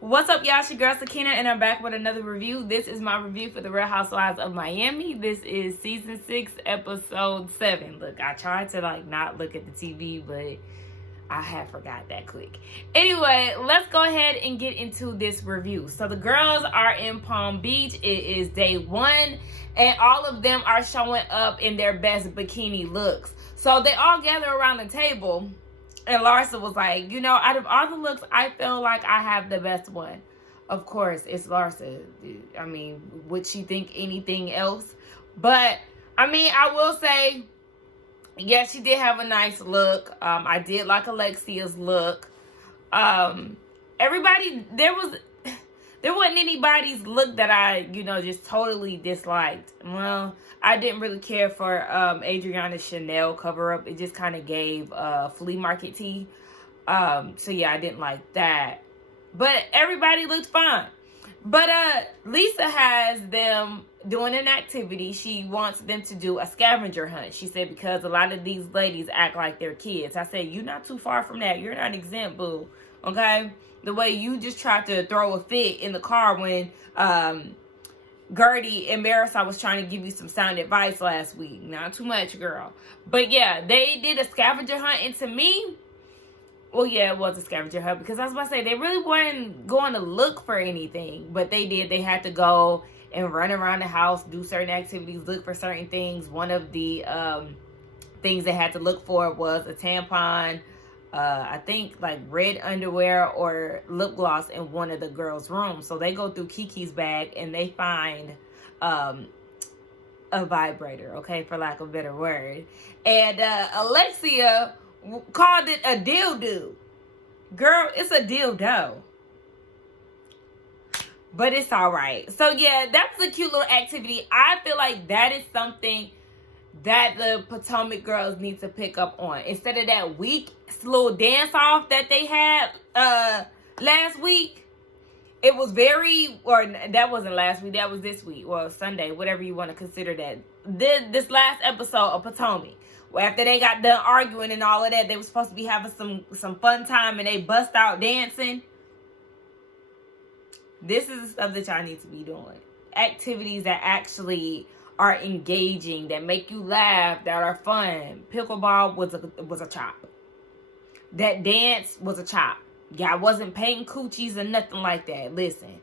What's up, y'all? It's your girl Sakina, and I'm back with another review. This is my review for the Real Housewives of Miami. This is season 6, episode 7. Look, I tried to not look at the TV, but I had forgot that quick. Anyway, let's go ahead and get into this review. So the girls are in Palm Beach. It is day 1, and all of them are showing up in their best bikini looks. So they all gather around the table. And Larsa was like, out of all the looks, I feel like I have the best one. Of course, it's Larsa. I mean, would she think anything else? But, I will say, yeah, she did have a nice look. I did like Alexia's look. Everybody, there wasn't anybody's look that I, just totally disliked. Well, I didn't really care for Adriana's Chanel cover-up. It just kind of gave flea market tea. So, yeah, I didn't like that. But everybody looked fine. But Lisa has them doing an activity. She wants them to do a scavenger hunt. She said because a lot of these ladies act like they're kids. I said, you're not too far from that. You're not exempt, boo. Okay? The way you just tried to throw a fit in the car when Gertie and Marisol was trying to give you some sound advice last week. Not too much, girl. But yeah, they did a scavenger hunt, and to me, well, yeah, it was a scavenger hunt because I was about to say they really weren't going to look for anything, but they did. They had to go and run around the house, do certain activities, look for certain things. One of the things they had to look for was a tampon, I think red underwear or lip gloss in one of the girls' rooms. So they go through Kiki's bag and they find a vibrator, okay, for lack of a better word. And Alexia called it a dildo. Girl, it's a dildo. But it's all right. So yeah, that was a cute little activity. I feel like that is something that the Potomac girls need to pick up on. Instead of that weak little dance off that they had last week. It was that wasn't last week, that was this week. Well, Sunday, whatever you want to consider that. This last episode of Potomac. Well, after they got done arguing and all of that, they were supposed to be having some fun time and they bust out dancing. This is the stuff that y'all need to be doing. Activities that actually are engaging, that make you laugh, that are fun. Pickleball was a chop. That dance was a chop. Y'all wasn't painting coochies or nothing like that. Listen,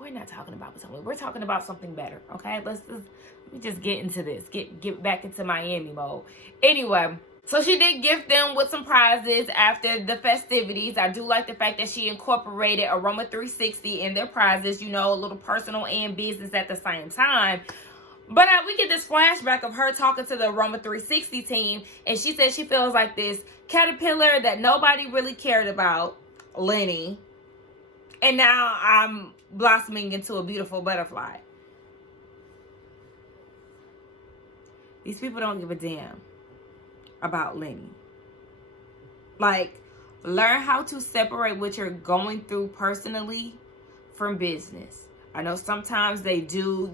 we're not talking about Potomac. We're talking about something better, okay? Let me just get into this. Get back into Miami mode. Anyway, so she did gift them with some prizes after the festivities. I do like the fact that she incorporated Aroma 360 in their prizes, a little personal and business at the same time. But we get this flashback of her talking to the Aroma 360 team, and she said she feels like this caterpillar that nobody really cared about, Lenny, and now I'm blossoming into a beautiful butterfly. These people don't give a damn about Lenny. Learn how to separate what you're going through personally from business. I know sometimes they do,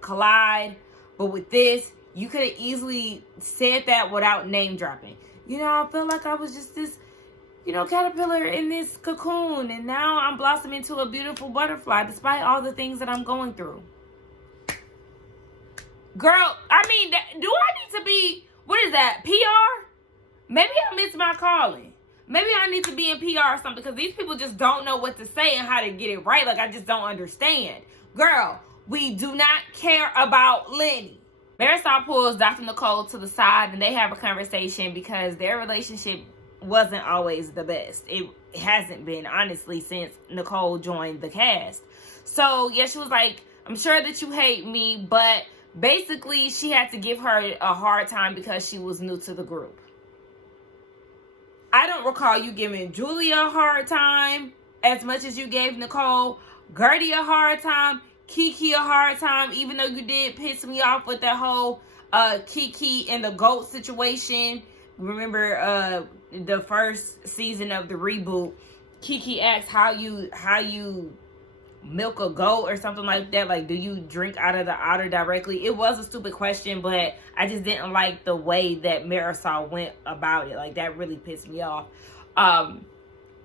collide, but with this, you could have easily said that without name dropping. I feel like I was just this, caterpillar in this cocoon, and now I'm blossoming into a beautiful butterfly despite all the things that I'm going through. Girl, do I need to be, what is that, PR? Maybe I missed my calling. Maybe I need to be in PR or something because these people just don't know what to say and how to get it right. I just don't understand. Girl, we do not care about Lenny. Marisol pulls Dr. Nicole to the side and they have a conversation because their relationship wasn't always the best. It hasn't been, honestly, since Nicole joined the cast. So, yeah, she was like, I'm sure that you hate me, but basically she had to give her a hard time because she was new to the group. I don't recall you giving Julia a hard time as much as you gave Nicole, Gertie a hard time, Kiki a hard time, even though you did piss me off with that whole Kiki and the goat situation. Remember the first season of the reboot, Kiki asked how you milk a goat or something like that. Do you drink out of the udder directly? It was a stupid question, but I just didn't like the way that Marisol went about it. That really pissed me off.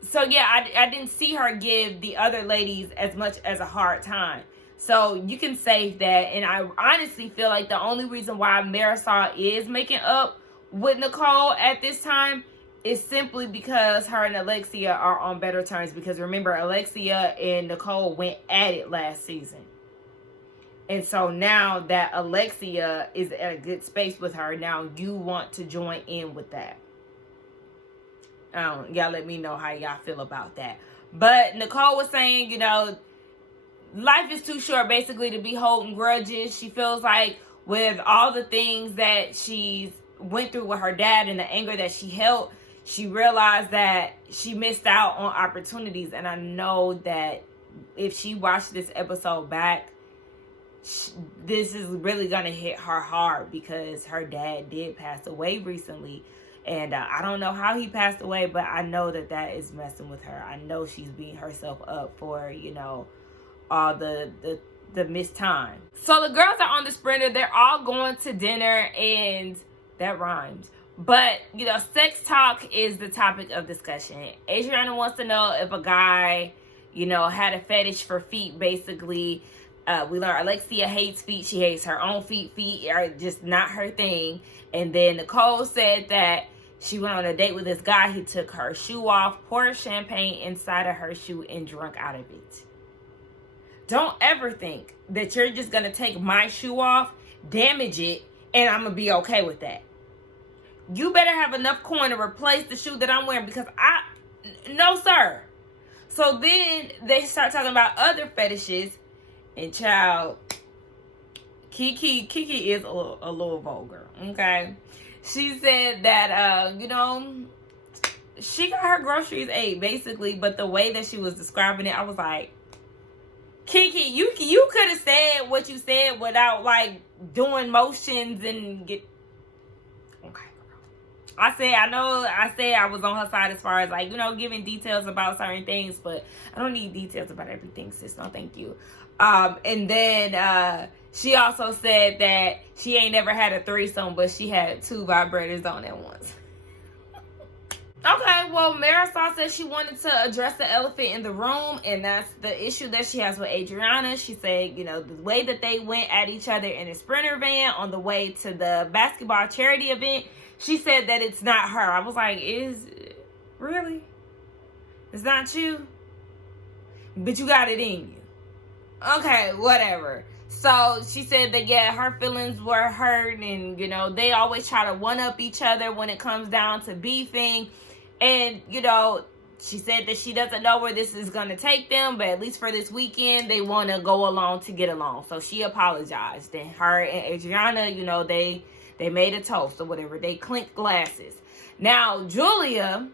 So yeah, I didn't see her give the other ladies as much as a hard time. So you can save that. And I honestly feel like the only reason why Marisol is making up with Nicole at this time is simply because her and Alexia are on better terms. Because remember, Alexia and Nicole went at it last season. And so now that Alexia is at a good space with her, now you want to join in with that. Y'all let me know how y'all feel about that. But Nicole was saying, you know, life is too short basically to be holding grudges. She feels like with all the things that she's went through with her dad and the anger that she held, she realized that she missed out on opportunities. And I know that if she watched this episode back, this is really gonna hit her hard because her dad did pass away recently. And I don't know how he passed away, but I know that that is messing with her. I know she's beating herself up for, you know, all the missed time. So the girls are on the Sprinter. They're all going to dinner, and that rhymes. But, you know, sex talk is the topic of discussion. Adriana wants to know if a guy, you know, had a fetish for feet, basically. We learned Alexia hates feet. She hates her own feet. Feet are just not her thing. And then Nicole said that she went on a date with this guy. He took her shoe off, poured champagne inside of her shoe, and drunk out of it. Don't ever think that you're just going to take my shoe off, damage it, and I'm going to be okay with that. You better have enough coin to replace the shoe that I'm wearing, because no sir. So then they start talking about other fetishes. And child, Kiki is a little vulgar, okay? She said that, you know, she got her groceries ate, basically. But the way that she was describing it, I was like, Kiki, you could have said what you said without, like, doing motions and get... Okay, girl. I said I was on her side as far as, like, you know, giving details about certain things. But I don't need details about everything, sis. No, thank you. And then she also said that she ain't never had a threesome, but she had 2 vibrators on at once. Okay, well, Marisol said she wanted to address the elephant in the room, and that's the issue that she has with Adriana. She said, you know, the way that they went at each other in a Sprinter van on the way to the basketball charity event, she said that it's not her. I was like, really? It's not you? But you got it in you. Okay, whatever. So she said that, yeah, her feelings were hurt, and, you know, they always try to one-up each other when it comes down to beefing. And, you know, she said that she doesn't know where this is going to take them, but at least for this weekend, they want to go along to get along. So she apologized. And her and Adriana, you know, they made a toast or whatever. They clinked glasses. Now, Julia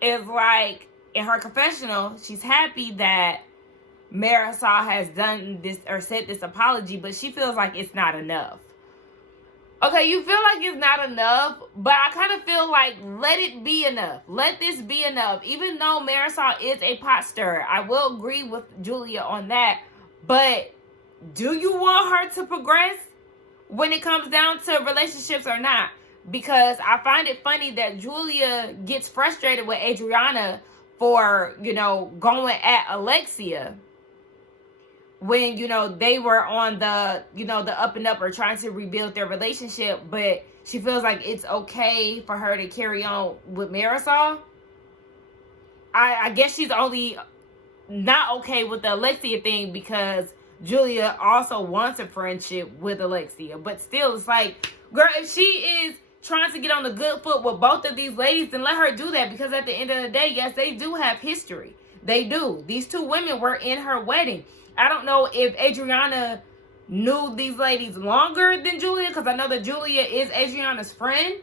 is like, in her confessional, she's happy that Marisol has done this or said this apology, but she feels like it's not enough. Okay, you feel like it's not enough, but I kind of feel like let it be enough. Let this be enough. Even though Marisol is a pot stirrer, I will agree with Julia on that. But do you want her to progress when it comes down to relationships or not? Because I find it funny that Julia gets frustrated with Adriana for, you know, going at Alexia when, you know, they were on the, you know, the up and up or trying to rebuild their relationship, but she feels like it's okay for her to carry on with Marisol. I guess she's only not okay with the Alexia thing because Julia also wants a friendship with Alexia. But still, it's like, girl, if she is trying to get on the good foot with both of these ladies, then let her do that, because at the end of the day, yes, they do have history. They do. These 2 women were in her wedding. I don't know if Adriana knew these ladies longer than Julia, because I know that Julia is Adriana's friend.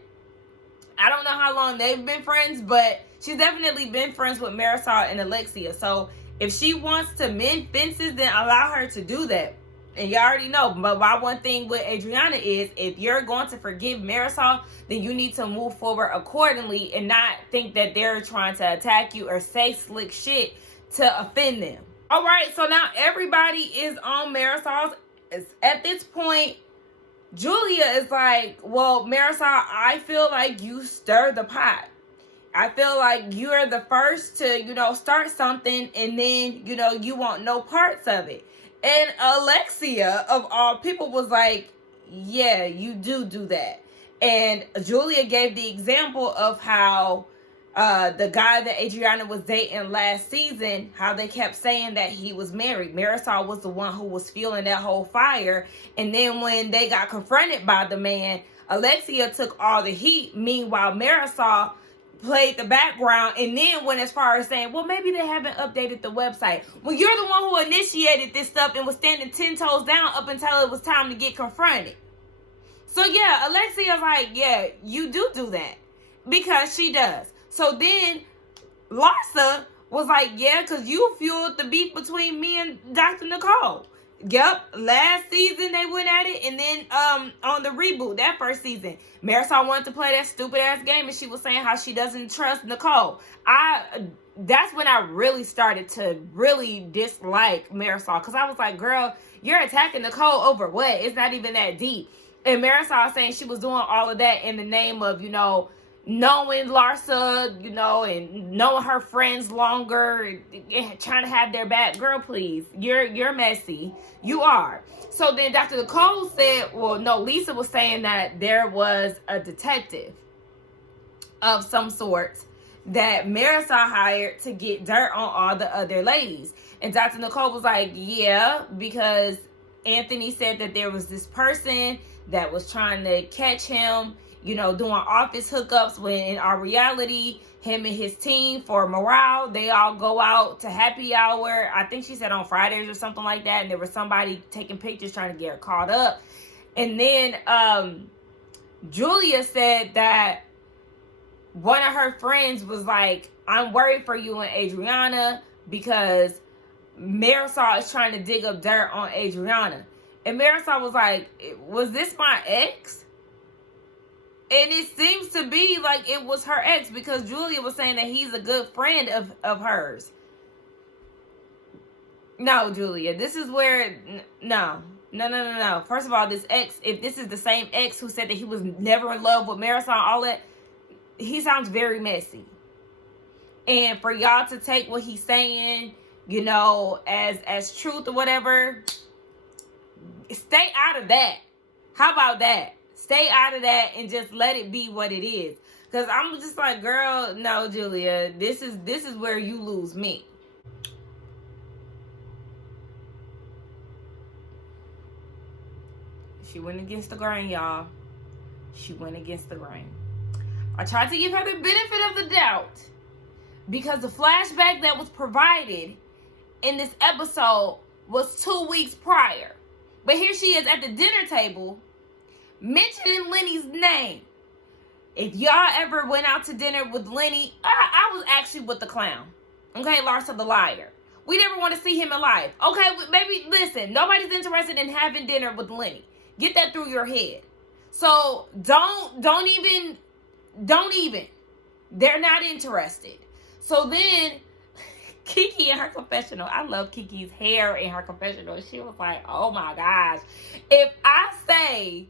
I don't know how long they've been friends, but she's definitely been friends with Marisol and Alexia. So if she wants to mend fences, then allow her to do that. And you already know, but my one thing with Adriana is, if you're going to forgive Marisol, then you need to move forward accordingly and not think that they're trying to attack you or say slick shit to offend them. All right, so now everybody is on Marisol's. At this point, Julia is like, well, Marisol, I feel like you stirred the pot. I feel like you're the first to, start something, and then, you want no parts of it. And Alexia, of all people, was like, yeah, you do that. And Julia gave the example of how the guy that Adriana was dating last season, how they kept saying that he was married. Marisol was the one who was feeling that whole fire. And then when they got confronted by the man, Alexia took all the heat. Meanwhile, Marisol played the background and then went as far as saying, well, maybe they haven't updated the website. Well, you're the one who initiated this stuff and was standing 10 toes down up until it was time to get confronted. So yeah, Alexia's like, yeah, you do that, because she does. So then Larsa was like, yeah, because you fueled the beef between me and Dr. Nicole. Yep, last season they went at it, and then on the reboot, that first season, Marisol wanted to play that stupid ass game, and she was saying how she doesn't trust Nicole. That's when I really started to really dislike Marisol, because I was like, girl, you're attacking Nicole over what? It's not even that deep. And Marisol saying she was doing all of that in the name of, knowing Larsa, and knowing her friends longer, and trying to have their back. Girl, please, you're messy. You are. So then Dr. Nicole said, well, no, Lisa was saying that there was a detective of some sort that Marisol hired to get dirt on all the other ladies. And Dr. Nicole was like, yeah, because Anthony said that there was this person that was trying to catch him, doing office hookups, when in our reality, him and his team, for morale, they all go out to happy hour. I think she said on Fridays or something like that. And there was somebody taking pictures trying to get her caught up. And then Julia said that one of her friends was like, I'm worried for you and Adriana because Marisol is trying to dig up dirt on Adriana. And Marisol was like, was this my ex? And it seems to be like it was her ex, because Julia was saying that he's a good friend of hers. No, Julia, this is where, no. First of all, this ex, if this is the same ex who said that he was never in love with Marisol, all that, he sounds very messy. And for y'all to take what he's saying, as truth or whatever, stay out of that. How about that? Stay out of that and just let it be what it is. Because I'm just like, girl, no, Julia, this is where you lose me. She went against the grain, y'all. She went against the grain. I tried to give her the benefit of the doubt, because the flashback that was provided in this episode was 2 weeks prior. But here she is at the dinner table mentioning Lenny's name. If y'all ever went out to dinner with Lenny, I was actually with the clown. Okay, Larsa the liar. We never want to see him alive. Okay, maybe, listen, nobody's interested in having dinner with Lenny. Get that through your head. So don't even. They're not interested. So then Kiki in her confessional, I love Kiki's hair in her confessional. She was like, oh my gosh. If I say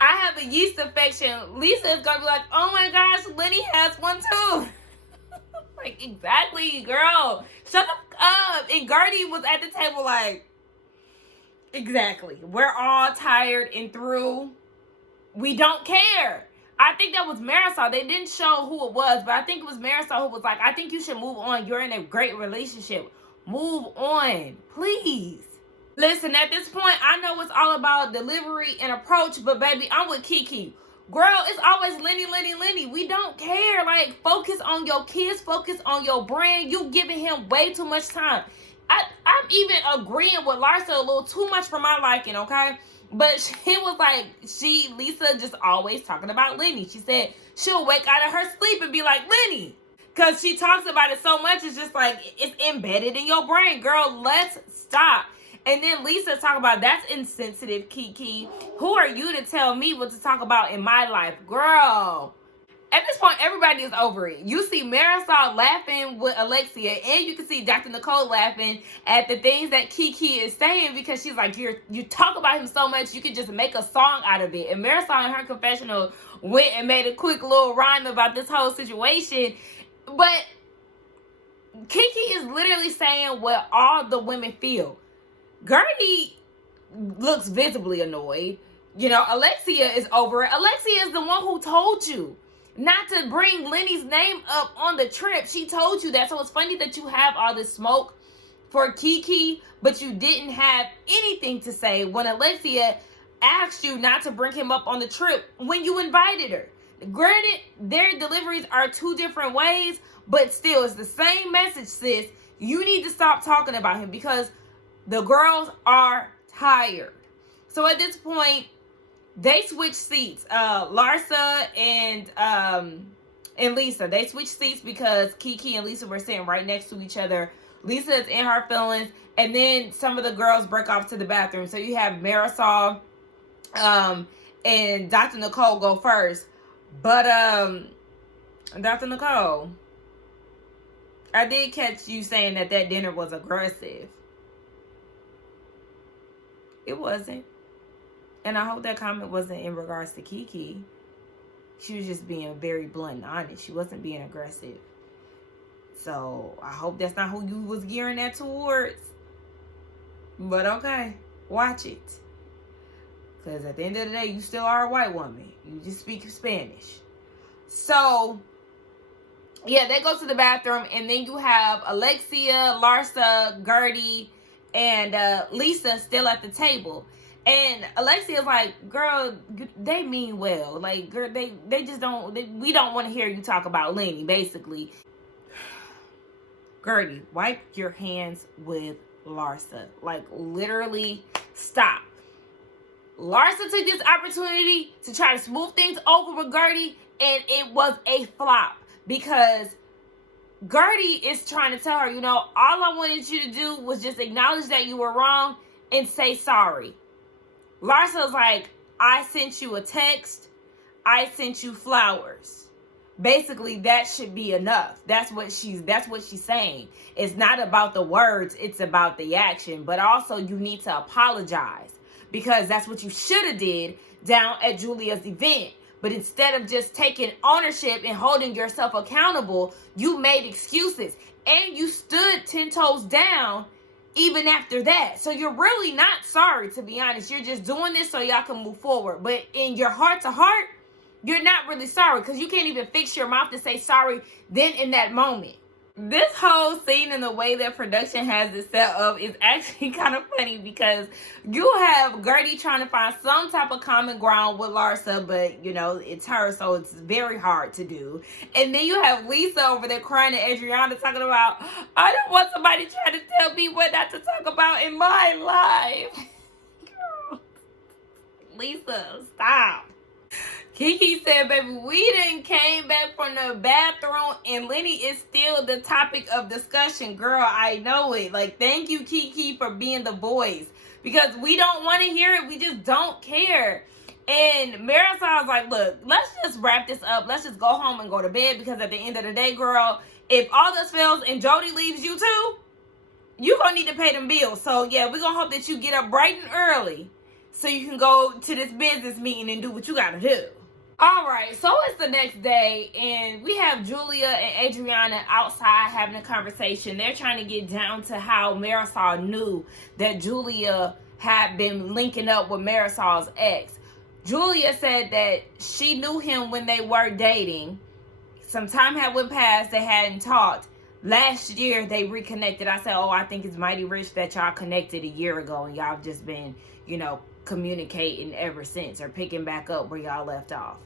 I have a yeast infection, Lisa is going to be like, oh my gosh, Lenny has one too. Like, exactly, girl. Shut the fuck up. And Gertie was at the table like, exactly. We're all tired and through. We don't care. I think that was Marisol. They didn't show who it was, but I think it was Marisol who was like, I think you should move on. You're in a great relationship. Move on, please. Listen, at this point, I know it's all about delivery and approach, but baby, I'm with Kiki. Girl, it's always Lenny. We don't care. Like, focus on your kids. Focus on your brand. You giving him way too much time. I'm even agreeing with Larsa a little too much for my liking, okay? But she was like, Lisa just always talking about Lenny. She said she'll wake out of her sleep and be like, Lenny. Because she talks about it so much, it's just like, it's embedded in your brain. Girl, let's stop. And then Lisa talking about, that's insensitive, Kiki. Who are you to tell me what to talk about in my life? Girl, At this point, everybody is over it. You see Marisol laughing with Alexia, and you can see Dr. Nicole laughing at the things that Kiki is saying, because she's like, you talk about him so much, you could just make a song out of it. And Marisol in her confessional went and made a quick little rhyme about this whole situation. But Kiki is literally saying what all the women feel. Gertie looks visibly annoyed. You know, Alexia is over it. Alexia is the one who told you not to bring Lenny's name up on the trip. She told you that. So it's funny that you have all this smoke for Kiki, but you didn't have anything to say when Alexia asked you not to bring him up on the trip when you invited her. Granted, their deliveries are two different ways, but still, it's the same message, sis. You need to stop talking about him because the girls are tired. So at this point, they switch seats. Larsa and Lisa. They switched seats because Kiki and Lisa were sitting right next to each other. Lisa is in her feelings, and then some of the girls break off to the bathroom. So you have Marisol and Dr. Nicole go first. But Dr. Nicole, I did catch you saying that dinner was aggressive. It wasn't. And I hope that comment wasn't in regards to Kiki. She was just being very blunt and honest. She wasn't being aggressive. So I hope that's not who you was gearing that towards. But okay, watch it. Because at the end of the day, you still are a white woman. You just speak Spanish. So, yeah, they go to the bathroom. And then you have Alexia, Larsa, Gertie, and Lisa still at the table. And Alexia's like, girl, they mean well. Like, girl, they just don't, we don't want to hear you talk about Lenny, basically. Gertie, wipe your hands with Larsa. Like, literally, stop. Larsa took this opportunity to try to smooth things over with Gertie, and it was a flop. Because Gertie is trying to tell her, you know, all I wanted you to do was just acknowledge that you were wrong and say sorry. Larsa's like, I sent you a text. I sent you flowers. Basically, that should be enough. That's what she's saying. It's not about the words, it's about the action. But also, you need to apologize, because that's what you should have did down at Julia's event. But instead of just taking ownership and holding yourself accountable, you made excuses. And you stood 10 toes down even after that. So you're really not sorry, to be honest. You're just doing this so y'all can move forward. But in your heart to heart, you're not really sorry, because you can't even fix your mouth to say sorry then in that moment. This whole scene and the way that production has it set up is actually kind of funny, because you have Gertie trying to find some type of common ground with Larsa, but, you know, it's her, so it's very hard to do. And then you have Lisa over there crying to Adriana, talking about, I don't want somebody trying to tell me what not to talk about in my life. Girl. Lisa, stop. Kiki said, baby, we done came back from the bathroom and Lenny is still the topic of discussion. Girl, I know it. Like, thank you, Kiki, for being the voice. Because we don't want to hear it. We just don't care. And Marisol's like, look, let's just wrap this up. Let's just go home and go to bed. Because at the end of the day, girl, if all this fails and Jody leaves you too, you're going to need to pay them bills. So, yeah, we're going to hope that you get up bright and early so you can go to this business meeting and do what you got to do. All right, so it's the next day, and we have Julia and Adriana outside having a conversation. They're trying to get down to how Marisol knew that Julia had been linking up with Marisol's ex. Julia said that she knew him when they were dating. Some time had went past, they hadn't talked. Last year, they reconnected. I said, oh, I think it's mighty rich that y'all connected a year ago, and y'all have just been, you know, communicating ever since, or picking back up where y'all left off.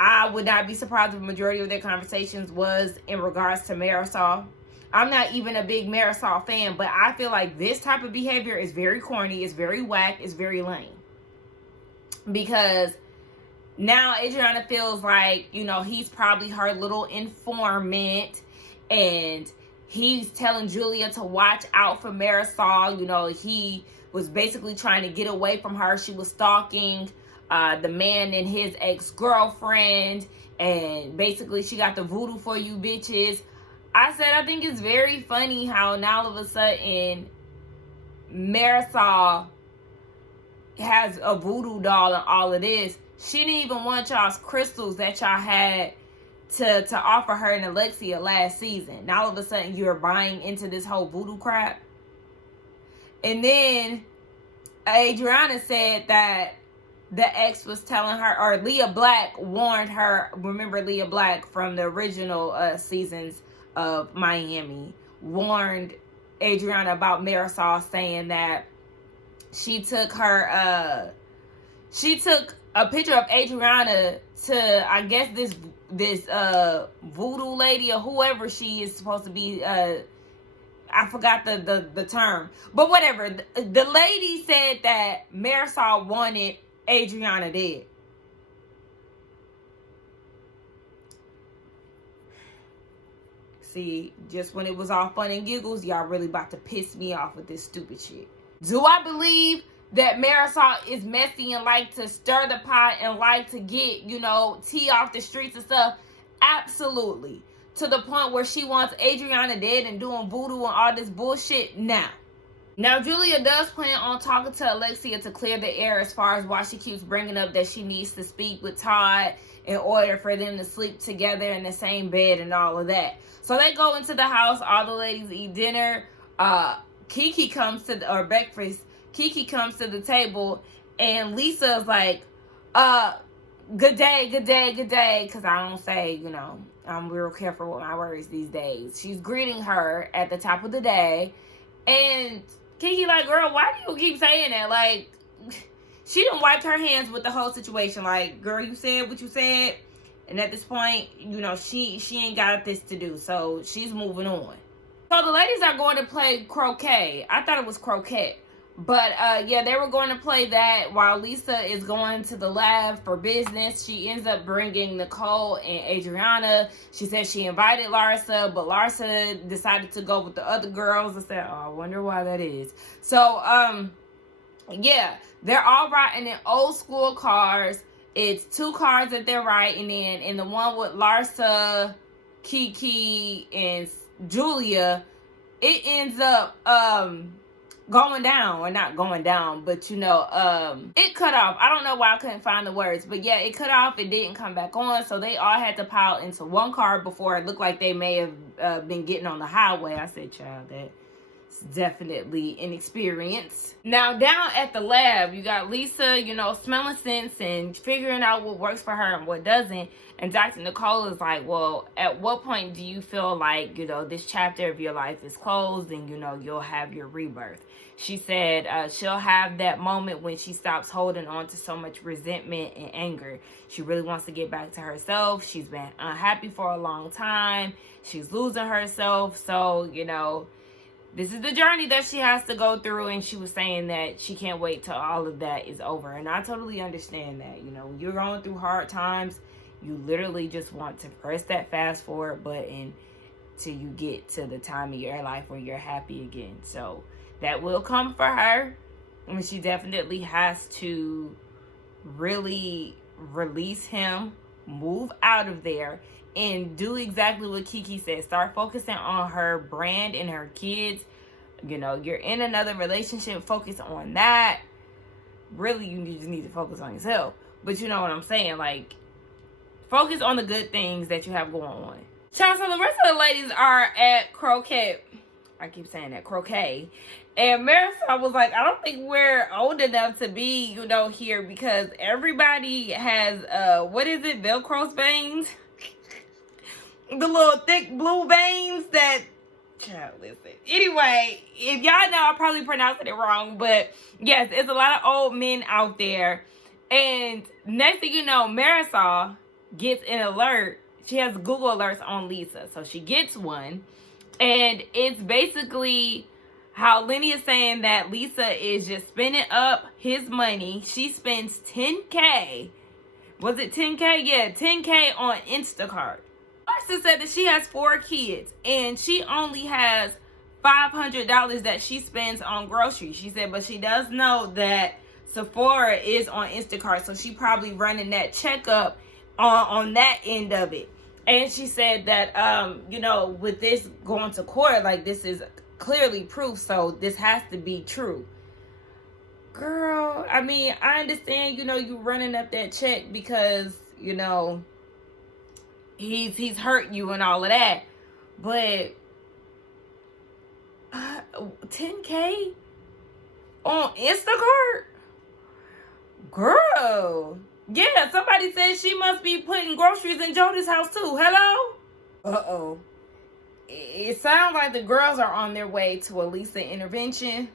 I would not be surprised if the majority of their conversations was in regards to Marisol. I'm not even a big Marisol fan, but I feel like this type of behavior is very corny, it's very whack, it's very lame. Because now Adriana feels like, you know, he's probably her little informant, and he's telling Julia to watch out for Marisol. You know, he was basically trying to get away from her. She was stalking the man and his ex-girlfriend, and basically she got the voodoo for you bitches. I said I think it's very funny how now all of a sudden Marisol has a voodoo doll and all of this. She didn't even want y'all's crystals that y'all had to offer her and Alexia last season. Now all of a sudden you're buying into this whole voodoo crap. And then Adriana said that the ex was telling her, or Leah Black warned her. Remember Leah Black from the original seasons of Miami warned Adriana about Marisol, saying that she took a picture of Adriana to, I guess, this voodoo lady or whoever she is supposed to be. I forgot the term, but whatever. The lady said that Marisol wanted Adriana dead. See, just when it was all fun and giggles, y'all really about to piss me off with this stupid shit. Do I believe that Marisol is messy and like to stir the pot and like to get, tea off the streets and stuff? Absolutely. To the point where she wants Adriana dead and doing voodoo and all this bullshit now. Now, Julia does plan on talking to Alexia to clear the air as far as why she keeps bringing up that she needs to speak with Todd in order for them to sleep together in the same bed and all of that. So they go into the house. All the ladies eat dinner. Kiki comes to, or breakfast. Kiki comes to the table and Lisa's like, good day, good day, good day. Because I don't say, I'm real careful with my words these days. She's greeting her at the top of the day. And Kiki like, girl, why do you keep saying that? Like, she done wiped her hands with the whole situation. Like, girl, you said what you said. And at this point, she ain't got this to do. So she's moving on. So the ladies are going to play croquet. I thought it was croquet. But, yeah, they were going to play that while Lisa is going to the lab for business. She ends up bringing Nicole and Adriana. She said she invited Larsa, but Larsa decided to go with the other girls. I said, oh, I wonder why that is. So, yeah, they're all riding in old school cars. It's 2 cars that they're riding in. And the one with Larsa, Kiki, and Julia, it ends up, going down, or not going down, but it cut off. I don't know why I couldn't find the words, but yeah, it cut off. It didn't come back on, so they all had to pile into one car before it looked like they may have been getting on the highway. I said, child, that's definitely an experience. Now, down at the lab, you got Lisa, smelling scents and figuring out what works for her and what doesn't. And Dr. Nicole is like, well, at what point do you feel like, this chapter of your life is closed and, you'll have your rebirth? She said she'll have that moment when she stops holding on to so much resentment and anger. She really wants to get back to herself. She's been unhappy for a long time. She's losing herself. So, this is the journey that she has to go through. And she was saying that she can't wait till all of that is over. And I totally understand that. When you're going through hard times, you literally just want to press that fast forward button till you get to the time of your life where you're happy again. So that will come for her. And she definitely has to really release him, move out of there, and do exactly what Kiki said. Start focusing on her brand and her kids. You're in another relationship. Focus on that. Really, you just need to focus on yourself. But you know what I'm saying? Like, focus on the good things that you have going on. Child, so the rest of the ladies are at croquet. I keep saying that, croquet. And Marisol was like, I don't think we're old enough to be, here, because everybody has, what is it, Velcro veins? The little thick blue veins that, child, listen. Anyway, if y'all know, I'm probably pronouncing it wrong, but yes, it's a lot of old men out there. And next thing you know, Marisol gets an alert. She has Google alerts on Lisa. So she gets one. And it's basically how Lenny is saying that Lisa is just spending up his money. She spends $10K. Was it $10K? Yeah, $10K on Instacart. Larsa said that she has 4 kids. And she only has $500 that she spends on groceries. She said, but she does know that Sephora is on Instacart. So she probably running that checkup on that end of it. And she said that, you know, with this going to court, like, this is clearly proof, so this has to be true. Girl, I mean, I understand, you know, you running up that check because, you know, he's hurt you and all of that. But $10K on Instacart? Girl. Yeah, somebody said she must be putting groceries in Jody's house too. Hello? Uh-oh. It sounds like the girls are on their way to a Lisa intervention.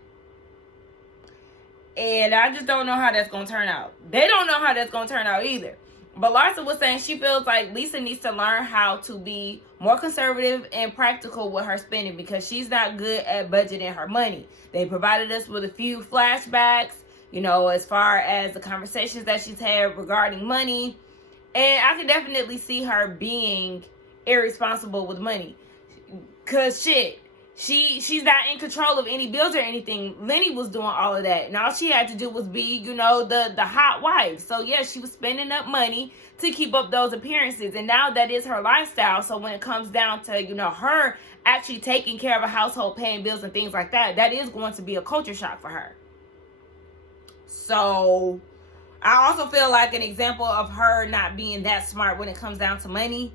And I just don't know how that's going to turn out. They don't know how that's going to turn out either. But Larsa was saying she feels like Lisa needs to learn how to be more conservative and practical with her spending because she's not good at budgeting her money. They provided us with a few flashbacks, you know, as far as the conversations that she's had regarding money. And I can definitely see her being irresponsible with money. Because shit, she's not in control of any bills or anything. Lenny was doing all of that. And all she had to do was be, you know, the hot wife. So yeah, she was spending up money to keep up those appearances. And now that is her lifestyle. So when it comes down to, you know, her actually taking care of a household, paying bills and things like that, that is going to be a culture shock for her. So I also feel like an example of her not being that smart when it comes down to money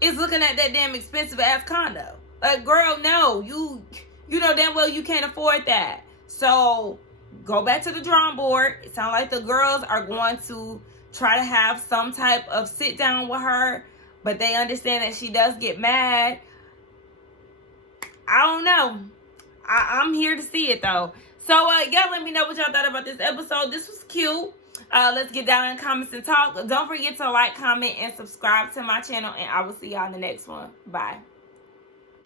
is looking at that damn expensive ass condo. Like, girl, no, you know damn well you can't afford that. So go back to the drawing board. It sounds like the girls are going to try to have some type of sit down with her, but they understand that she does get mad. I don't know. I'm here to see it though. So y'all let me know what y'all thought about this episode. This was cute. Let's get down in the comments and talk. Don't forget to like, comment, and subscribe to my channel, and I will see y'all in the next one. Bye.